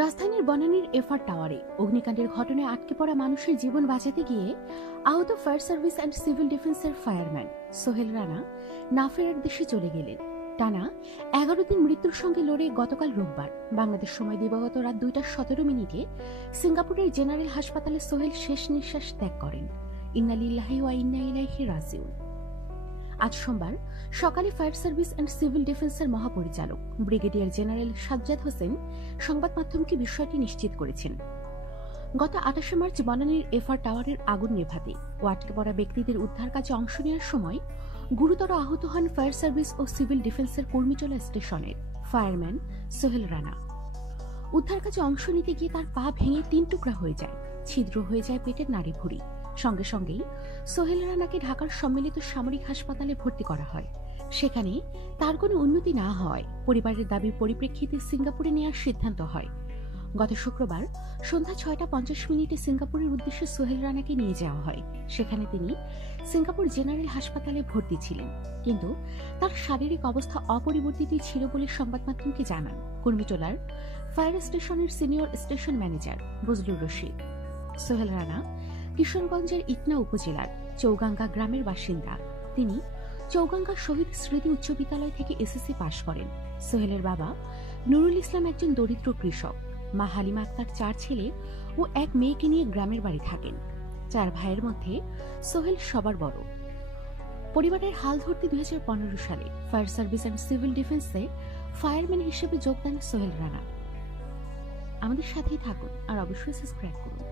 রাজধানীর বনানীর এফআর টাওয়ারে অগ্নিকাণ্ডের ঘটনায় আটকে পড়া মানুষের জীবন বাঁচাতে গিয়ে আহত ফায়ার সার্ভিস অ্যান্ড সিভিল ডিফেন্সের ফায়ারম্যান সোহেল রানা না ফেরার দেশে চলে গেলেন। টানা 11 দিন মৃত্যুর সঙ্গে লড়ে গতকাল রোববার বাংলাদেশ সময় দিবাগত রাত 2:17 সিঙ্গাপুরের জেনারেল হাসপাতালে সোহেল শেষ নিঃশ্বাস ত্যাগ করেন। ইন্না লিল্লাহি ওয়া ইন্না ইলাইহি রাজিউন। আজ সোমবার সকালে ফায়ার সার্ভিস অ্যান্ড সিভিল ডিফেন্সের মহাপরিচালক ব্রিগেডিয়ার জেনারেল সাজ্জাদ হোসেন সংবাদ মাধ্যমকে বিষয়টি নিশ্চিত করেছেন। গত 28 মার্চ বনানীর এফআর টাওয়ারের আগুন নেভাতে ও আটকে পড়া ব্যক্তিদের উদ্ধার কাজে অংশ নেওয়ার সময় গুরুতর আহত হন ফায়ার সার্ভিস ও সিভিল ডিফেন্সের কর্মীচলা স্টেশনের ফায়ারম্যান সোহেল রানা। উদ্ধার কাজে অংশ নিতে গিয়ে তার পা ভেঙে 3 টুকরা হয়ে যায়, ছিদ্র হয়ে যায় পেটের নাড়িভুঁড়ি। সঙ্গে সঙ্গেই সোহেল রানাকে ঢাকার সম্মিলিত সামরিক হাসপাতালে ভর্তি করা হয়। সেখানে তার কোনো উন্নতি না হওয়ায় পরিবারের দাবির পরিপ্রেক্ষিতে সিঙ্গাপুরে নেওয়ার সিদ্ধান্ত হয়। গত শুক্রবার সন্ধ্যা 6:50 সিঙ্গাপুরের উদ্দেশ্যে সোহেল রানাকে নিয়ে যাওয়া হয়। সেখানে তিনি সিঙ্গাপুর জেনারেল হাসপাতালে ভর্তি ছিলেন, কিন্তু তার শারীরিক অবস্থা অপরিবর্তিতই ছিল বলে সংবাদ মাধ্যমকে জানান কর্মীটোলার ফায়ার স্টেশনের senior station manager Bazlur Rashid. Sohel Rana কিশোরগঞ্জের ইটনা উপজেলার চৌগাঙ্গা গ্রামের বাসিন্দা। তিনি চৌগাঙ্গা শহীদ স্মৃতি উচ্চ বিদ্যালয় থেকে এসএসসি পাশ করেন। সোহেলের বাবা নুরুল ইসলাম একজন দরিদ্র কৃষক। মা হালিমা আক্তার 4 ছেলে ও 1 মেয়েকে নিয়ে গ্রামের বাড়ি থাকেন। 4 ভাইয়ের মধ্যে সোহেল সবার বড়। পরিবারের হাল ধরতে 2015 সালে ফায়ার সার্ভিস অ্যান্ড সিভিল ডিফেন্সে ফায়ারম্যান হিসেবে যোগদান সোহেল রানা। আমাদের সাথেই থাকুন আর অবশ্যই সাবস্ক্রাইব করুন।